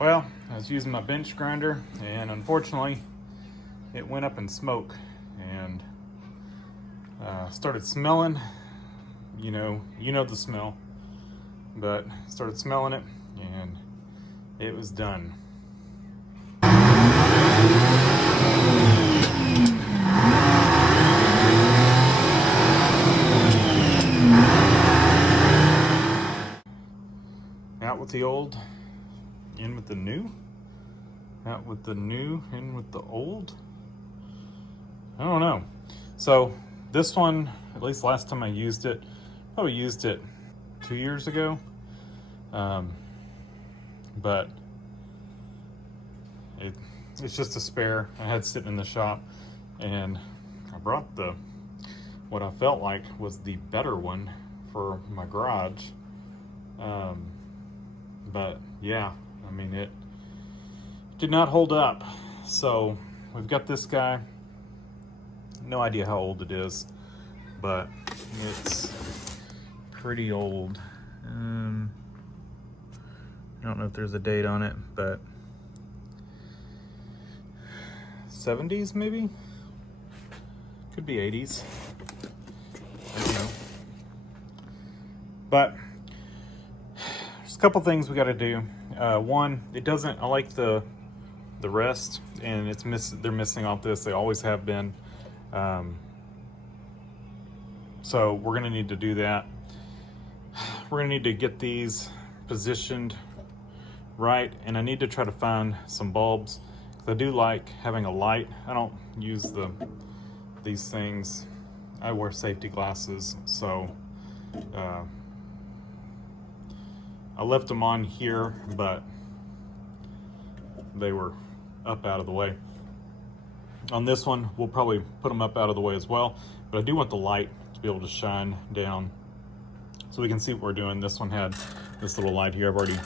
Well, I was using my bench grinder and unfortunately it went up in smoke and started smelling. You know the smell, but started smelling it and it was done. Out with the old, in with the new. Out with the new, in with the old. I don't know. So this one, at least last time I used it, probably used it 2 years ago. But it's just a spare I had sitting in the shop, and I brought what I felt like was the better one for my garage. But yeah, I mean, it did not hold up. So we've got this guy. No idea how old it is, but it's pretty old. I don't know if there's a date on it, but 70s maybe? Could be 80s. I don't know. But there's a couple things we got to do. One, it doesn't. I like the rest, and they're missing off this. They always have been. So we're gonna need to do that. We're gonna need to get these positioned right, and I need to try to find some bulbs. I do like having a light. I don't use these things. I wear safety glasses, so I left them on here, but they were up out of the way. On this one, we'll probably put them up out of the way as well, but I do want the light to be able to shine down so we can see what we're doing. This one had this little light here. I've already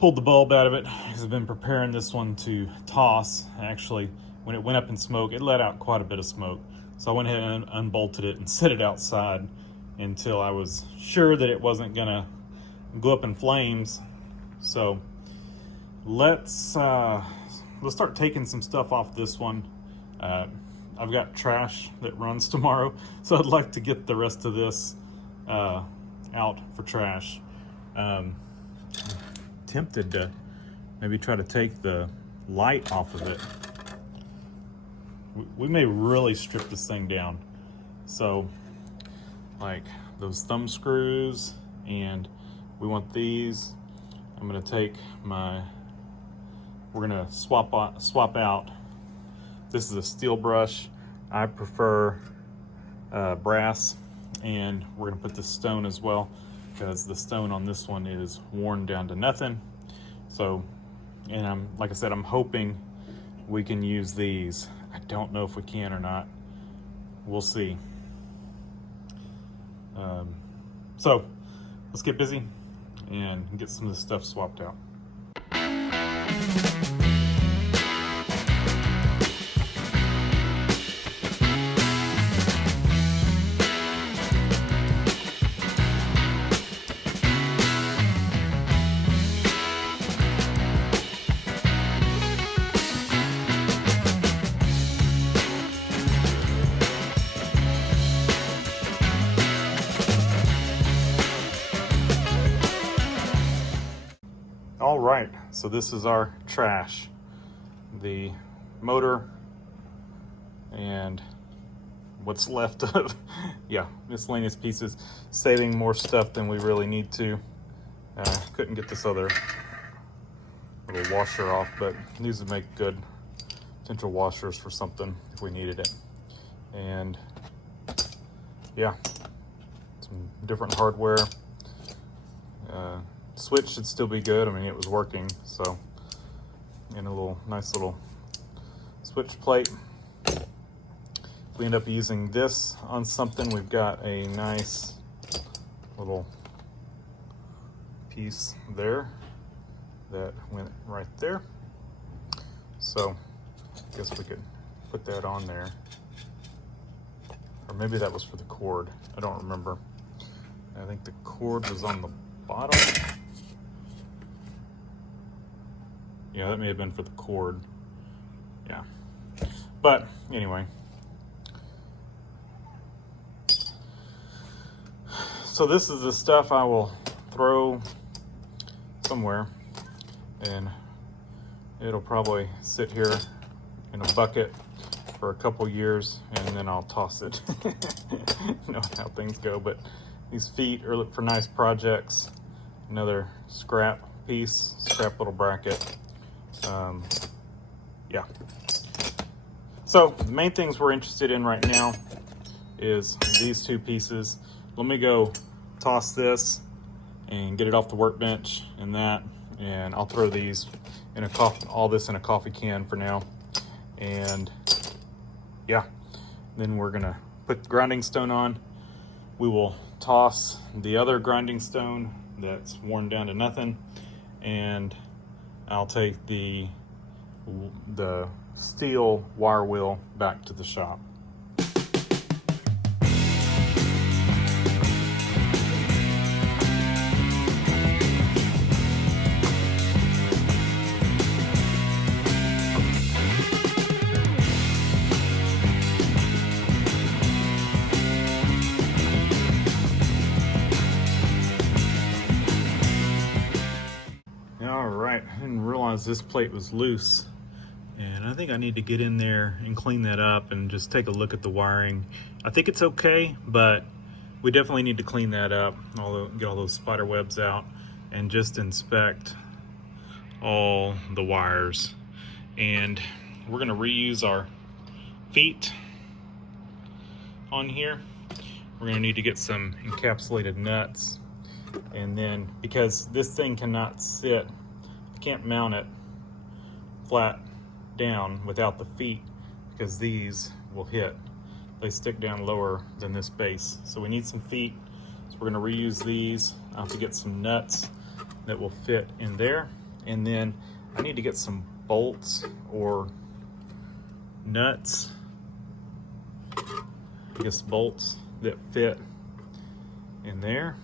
pulled the bulb out of it because I've been preparing this one to toss. Actually, when it went up in smoke, it let out quite a bit of smoke. So I went ahead and unbolted it and set it outside until I was sure that it wasn't gonna go up in flames. So let's start taking some stuff off this one. I've got trash that runs tomorrow, so I'd like to get the rest of this out for trash. Tempted to maybe try to take the light off of it. We may really strip this thing down. So like those thumb screws, and we want these. I'm gonna take we're gonna swap out. This is a steel brush. I prefer brass, and we're gonna put the stone as well, because the stone on this one is worn down to nothing. So, and like I said, I'm hoping we can use these. I don't know if we can or not. We'll see. So let's get busy and get some of this stuff swapped out. All right, so this is our trash. The motor and what's left of, miscellaneous pieces, saving more stuff than we really need to. Couldn't get this other little washer off, but these would make good potential washers for something if we needed it. And yeah, some different hardware. Switch should still be good. I mean, it was working, so. And a nice little switch plate. If we end up using this on something, we've got a nice little piece there that went right there. So I guess we could put that on there. Or maybe that was for the cord. I don't remember. I think the cord was on the bottom. Yeah, that may have been for the cord. Yeah. But anyway. So this is the stuff I will throw somewhere, and it'll probably sit here in a bucket for a couple years, and then I'll toss it. You know how things go, but these feet are for nice projects. Another scrap piece, scrap little bracket. Yeah. So the main things we're interested in right now is these two pieces. Let me go toss this and get it off the workbench and I'll throw these in all this in a coffee can for now. And yeah, then we're gonna put the grinding stone on. We will toss the other grinding stone that's worn down to nothing, and I'll take the steel wire wheel back to the shop. All right, I didn't realize this plate was loose, and I think I need to get in there and clean that up and just take a look at the wiring. I think it's okay, but we definitely need to clean that up, get all those spider webs out, and just inspect all the wires. And we're gonna reuse our feet on here. We're gonna need to get some encapsulated nuts, and then because this thing cannot sit, I can't mount it flat down without the feet, because these will hit. They stick down lower than this base, so we need some feet. So we're going to reuse these. I have to get some nuts that will fit in there, and then I need to get some bolts or nuts, I guess bolts that fit in there.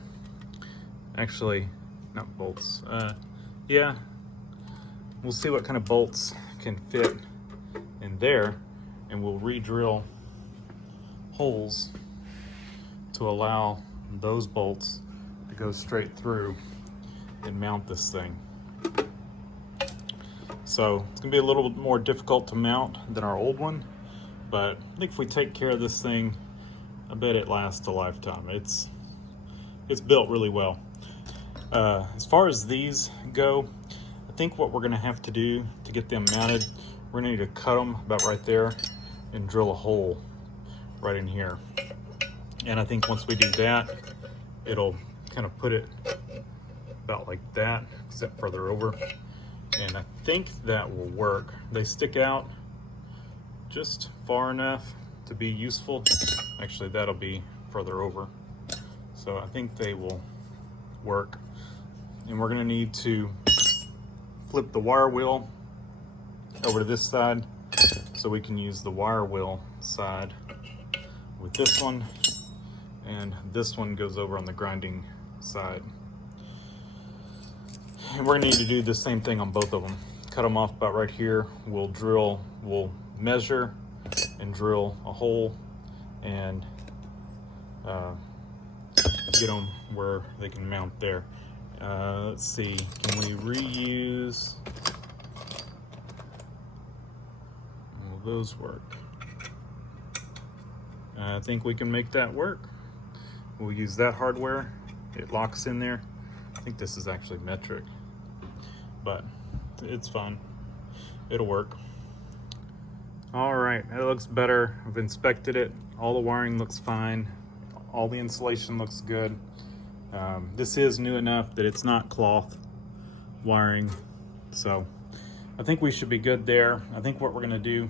Actually, not bolts. Yeah, we'll see what kind of bolts can fit in there, and we'll re-drill holes to allow those bolts to go straight through and mount this thing. So it's gonna be a little bit more difficult to mount than our old one, but I think if we take care of this thing, I bet it lasts a lifetime. It's built really well. As far as these go, I think what we're gonna have to do to get them mounted, we're gonna need to cut them about right there and drill a hole right in here. And I think once we do that, it'll kind of put it about like that, except further over. And I think that will work. They stick out just far enough to be useful. Actually, that'll be further over. So I think they will work. And we're gonna need to flip the wire wheel over to this side so we can use the wire wheel side with this one, and this one goes over on the grinding side. And we're gonna need to do the same thing on both of them. Cut them off about right here. We'll measure and drill a hole and get them where they can mount there. Let's see, can we reuse? Will those work? I think we can make that work. We'll use that hardware. It locks in there. I think this is actually metric, but it's fine. It'll work. All right, it looks better. I've inspected it. All the wiring looks fine. All the insulation looks good. This is new enough that it's not cloth wiring, so I think we should be good there. I think what we're gonna do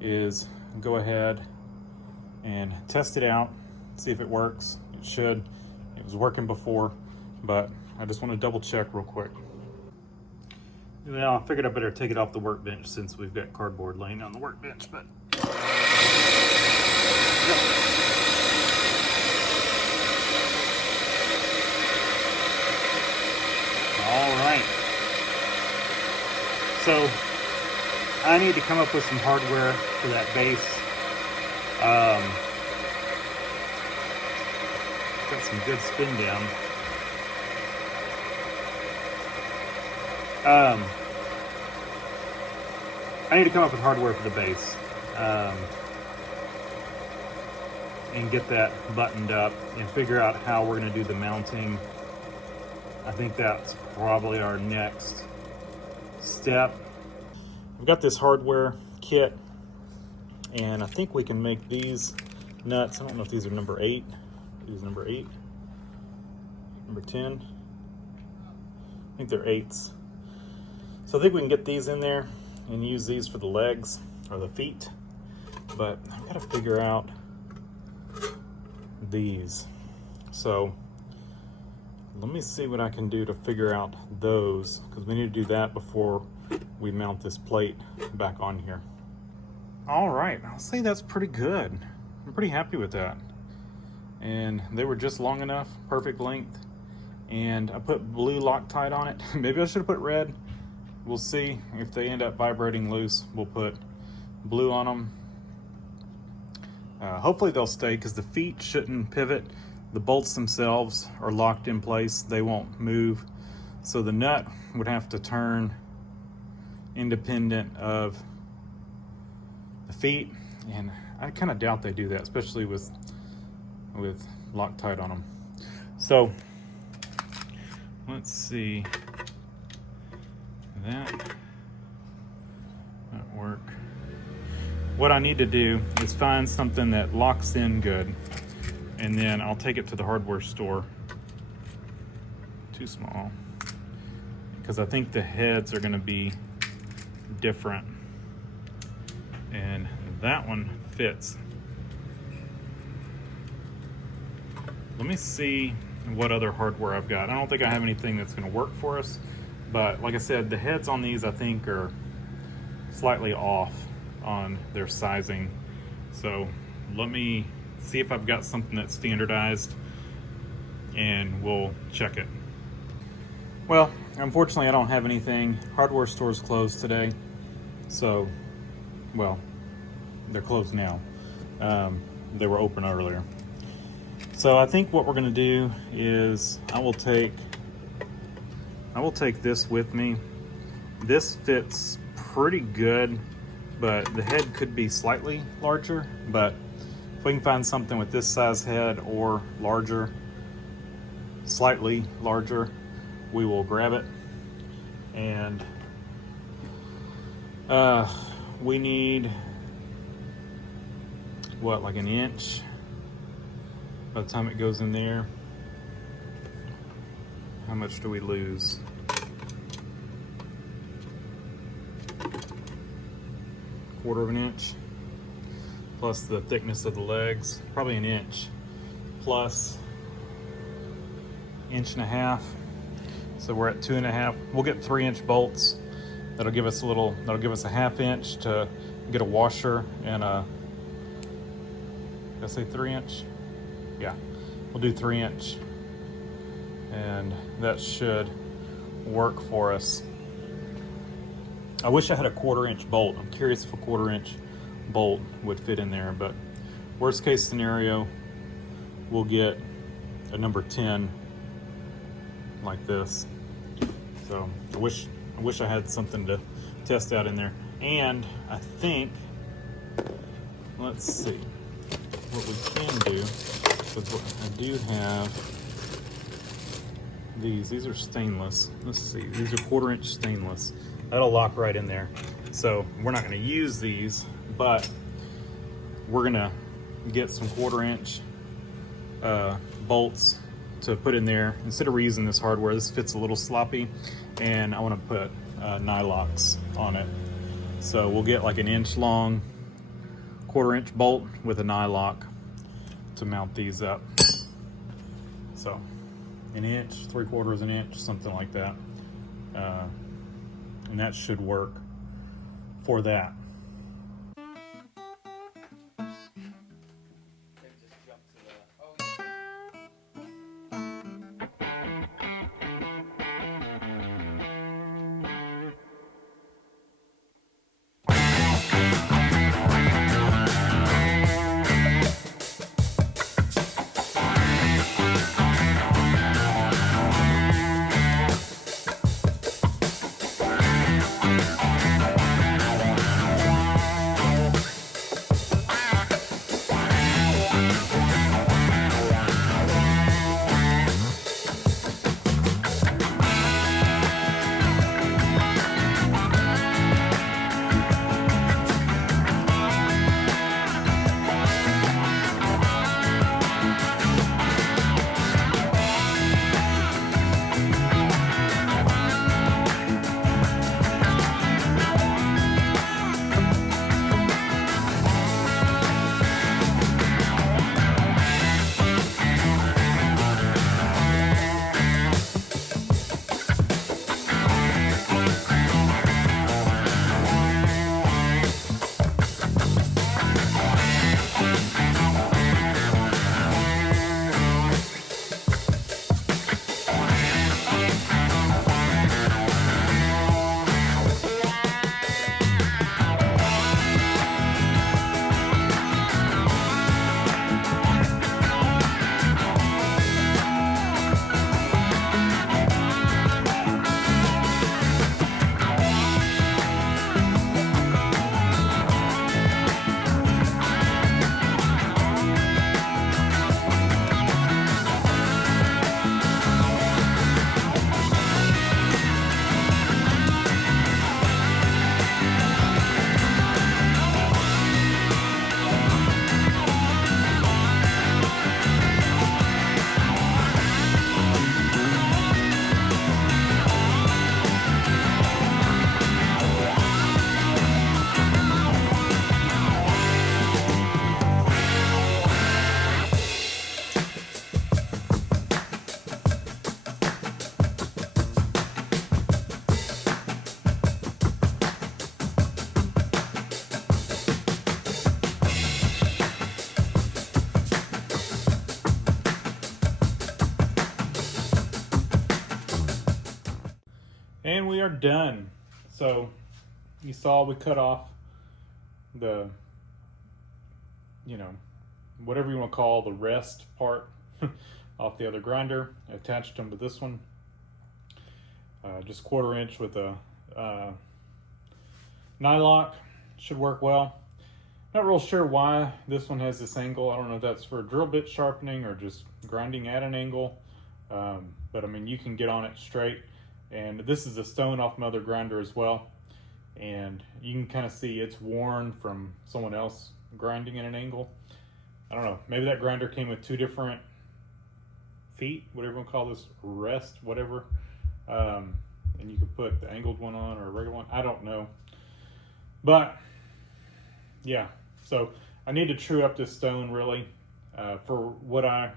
is go ahead and test it out, see if it works. It should. It was working before, but I just want to double check real quick. Well, I figured I better take it off the workbench since we've got cardboard laying on the workbench, but all right. So I need to come up with some hardware for that base. Got some good spin down. I need to come up with hardware for the base. And get that buttoned up and figure out how we're going to do the mounting. I think that's probably our next step. I've got this hardware kit, and I think we can make these nuts. I don't know if these are number 8. These number 8, number 10. I think they're 8s. So I think we can get these in there and use these for the legs or the feet. But I've got to figure out these. So let me see what I can do to figure out those, because we need to do that before we mount this plate back on here. All right, I'll say that's pretty good. I'm pretty happy with that. And they were just long enough, perfect length. And I put blue Loctite on it. Maybe I should have put red. We'll see. If they end up vibrating loose, we'll put blue on them. Hopefully they'll stay, because the feet shouldn't pivot. The bolts themselves are locked in place. They won't move. So the nut would have to turn independent of the feet. And I kind of doubt they do that, especially with Loctite on them. So let's see. That work. What I need to do is find something that locks in good, and then I'll take it to the hardware store. Too small, because I think the heads are going to be different, and that one fits. Let me see what other hardware I've got. I don't think I have anything that's going to work for us, but like I said, the heads on these I think are slightly off on their sizing. So let me see if I've got something that's standardized, and we'll check it. Well, unfortunately I don't have anything. Hardware store's closed today. So, well, they're closed now. They were open earlier. So I think what we're gonna do is I will take this with me. This fits pretty good, but the head could be slightly larger. But if we can find something with this size head or larger, slightly larger, we will grab it. And we need, what, like an inch by the time it goes in there. How much do we lose? Quarter of an inch, plus the thickness of the legs, probably an inch, plus inch and a half. So we're at 2.5. We'll get 3-inch bolts. That'll give us a ½ inch to get a washer and a, did I say 3-inch? Yeah, we'll do 3-inch, and that should work for us. I wish I had a 1/4-inch bolt. I'm curious if a 1/4-inch bolt would fit in there, but worst case scenario, we'll get a number 10 like this. So I wish I had something to test out in there. And I think, let's see what we can do, because I do have these are stainless. Let's see, these are 1/4-inch stainless. That'll lock right in there. So we're not going to use these, but we're going to get some 1/4-inch bolts to put in there. Instead of reusing this hardware, this fits a little sloppy, and I want to put nylocks on it. So we'll get like an inch long 1/4-inch bolt with a nylock to mount these up. So an inch, 3/4 an inch, something like that. And that should work for that. And we are done. So you saw we cut off the, whatever you want to call the rest part off the other grinder. I attached them to this one. Just 1/4 inch with a nylock. Should work well. Not real sure why this one has this angle. I don't know if that's for drill bit sharpening or just grinding at an angle. But I mean, you can get on it straight. And this is a stone off my other grinder as well. And you can kind of see it's worn from someone else grinding at an angle. I don't know, maybe that grinder came with 2 different feet, whatever you want to call this, rest, whatever. And you could put the angled one on or a regular one, I don't know. But yeah, so I need to true up this stone really. For what I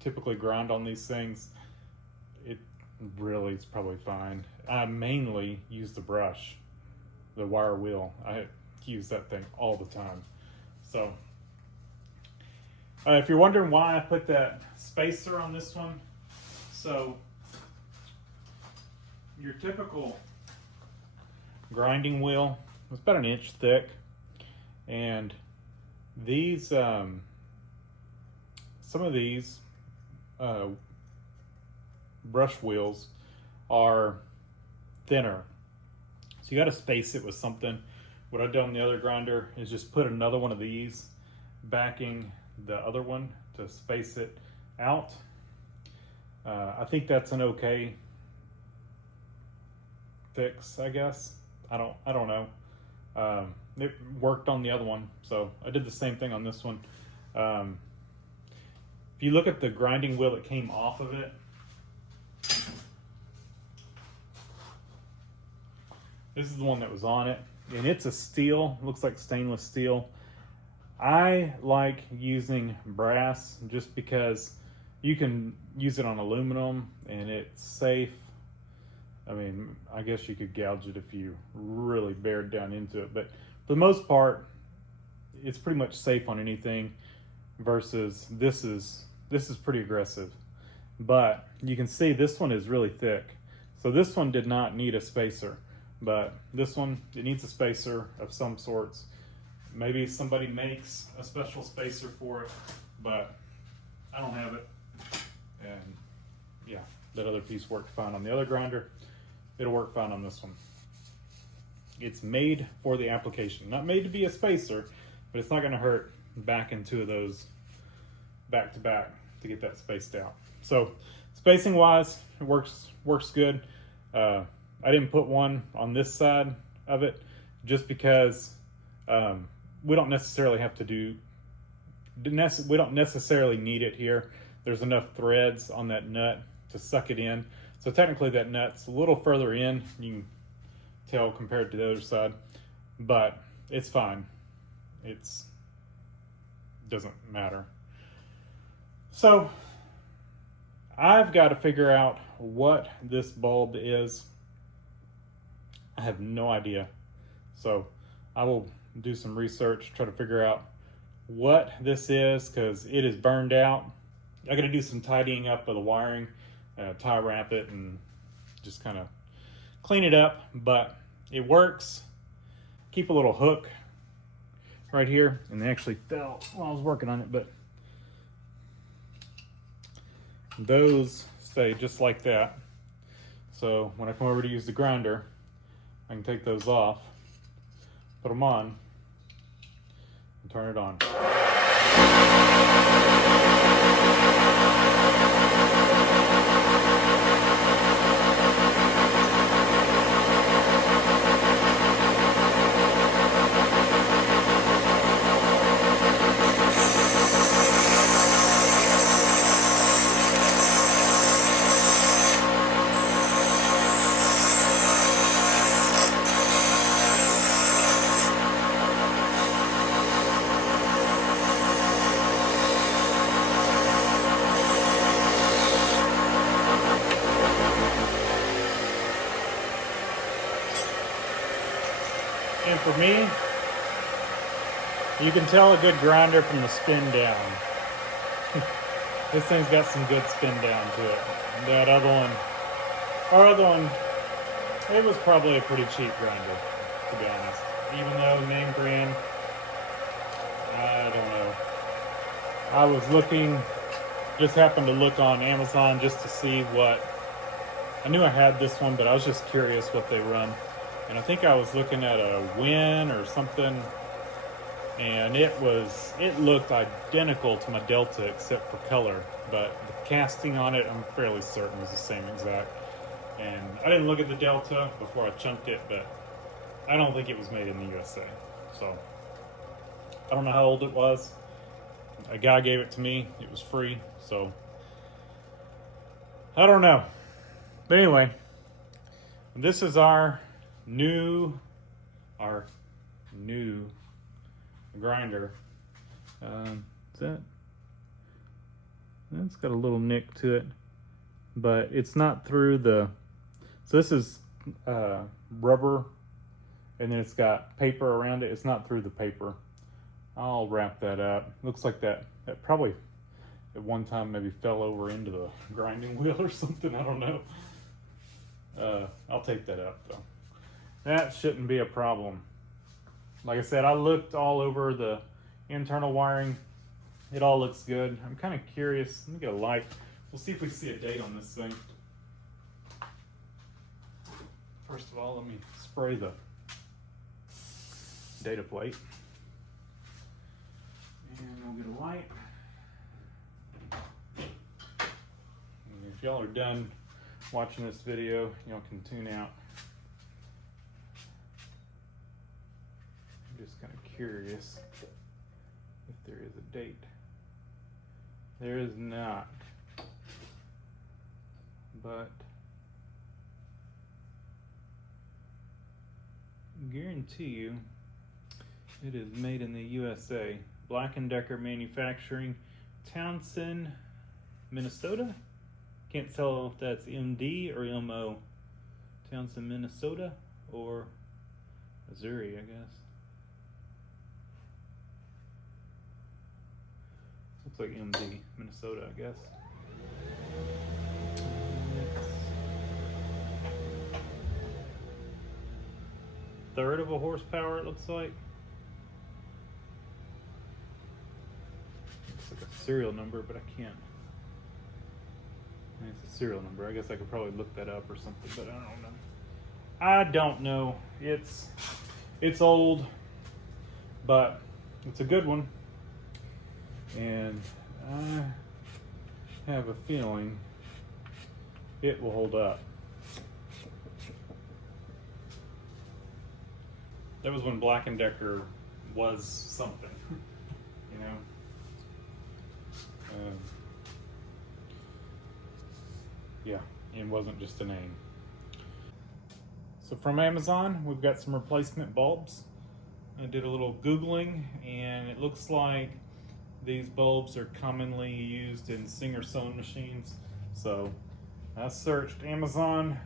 typically grind on these things, it really is probably fine. I mainly use the brush, the wire wheel. I use that thing all the time. So if you're wondering why I put that spacer on this one, so your typical grinding wheel is about 1 inch thick, and these some of these brush wheels are thinner, so you got to space it with something. What I've done on the other grinder is just put another one of these backing the other one to space it out. I think that's an okay fix, I guess. I don't know. It worked on the other one, so I did the same thing on this one. If you look at the grinding wheel that came off of it, this is the one that was on it, and it's a steel, looks like stainless steel. I like using brass just because you can use it on aluminum and it's safe. I mean, I guess you could gouge it if you really bared down into it, but for the most part, it's pretty much safe on anything, versus this is pretty aggressive. But you can see this one is really thick. So this one did not need a spacer, but this one, it needs a spacer of some sorts. Maybe somebody makes a special spacer for it, but I don't have it. And yeah, that other piece worked fine on the other grinder. It'll work fine on this one. It's made for the application, not made to be a spacer, but it's not going to hurt backing 2 of those back to back to get that spaced out. So spacing wise, it works good. I didn't put one on this side of it just because we don't necessarily have to we don't necessarily need it here. There's enough threads on that nut to suck it in. So technically that nut's a little further in, you can tell compared to the other side, but it's fine. Doesn't matter. So I've got to figure out what this bulb is. I have no idea. So I will do some research, try to figure out what this is, because it is burned out. I got to do some tidying up of the wiring, tie wrap it, and just kind of clean it up. But it works. Keep a little hook right here, and they actually fell while I was working on it, but those stay just like that. So when I come over to use the grinder, I can take those off, put them on, and turn it on. And for me, you can tell a good grinder from the spin down. This thing's got some good spin down to it. That other one, our other one It was probably a pretty cheap grinder, to be honest. Even though name brand, I don't know. I was looking, just happened to look on Amazon just to see what, I knew I had this one, but I was just curious what they run. And I think I was looking at a Win or something, and it looked identical to my Delta except for color, but the casting on it, I'm fairly certain was the same exact. And I didn't look at the Delta before I chunked it, but I don't think it was made in the USA. So I don't know how old it was. A guy gave it to me. It was free. So I don't know. But anyway, this is our new grinder. That's got a little nick to it, but it's not through the, so this is rubber, and then it's got paper around it. It's not through the paper. I'll wrap that up. Looks like that probably at one time maybe fell over into the grinding wheel or something. I don't know. I'll take that up though. That shouldn't be a problem. Like I said, I looked all over the internal wiring. It all looks good. I'm kind of curious. Let me get a light. We'll see if we see a date on this thing. First of all, let me spray the data plate. And we'll get a light. And if y'all are done watching this video, y'all can tune out. I'm just kind of curious if there is a date. There is not, but guarantee you it is made in the USA. Black & Decker Manufacturing, Townsend, Minnesota. Can't tell if that's MD or MO. Townsend, Minnesota, or Missouri, I guess. Looks like MD, Minnesota, I guess. Third of a horsepower, it looks like. Looks like a serial number, but I can't. It's a serial number. I guess I could probably look that up or something, but I don't know. I don't know. It's old, but it's a good one. And I have a feeling it will hold up. That was when Black & Decker was something, you know. Yeah, it wasn't just a name. So from Amazon, we've got some replacement bulbs. I did a little Googling, and it looks like these bulbs are commonly used in Singer sewing machines. So I searched Amazon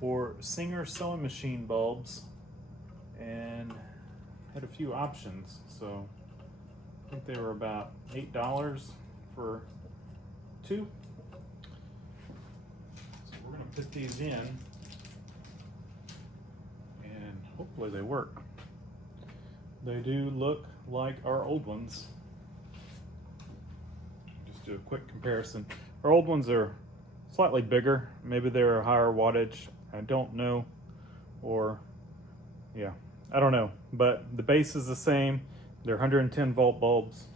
for Singer sewing machine bulbs and had a few options. So I think they were about $8 for two. So we're gonna put these in and hopefully they work. They do look like our old ones. Just do a quick comparison. Our old ones are slightly bigger. Maybe they're a higher wattage. I don't know. Or, yeah, I don't know. But the base is the same. They're 110 volt bulbs.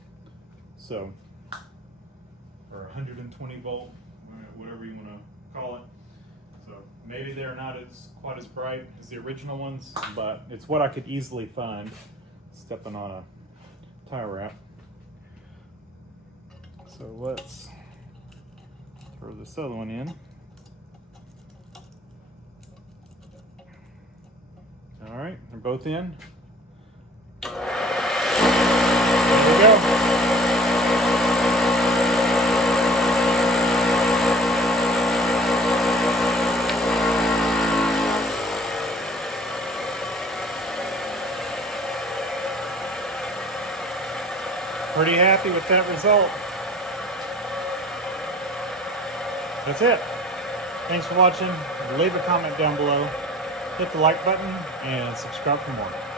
So, or 120 volt, whatever you want to call it. So maybe they're not quite as bright as the original ones, but it's what I could easily find stepping on a tie wrap. So let's throw this other one in. All right, they're both in. There we go. Pretty happy with that result. That's it. Thanks for watching. Leave a comment down below. hit the like button and subscribe for more.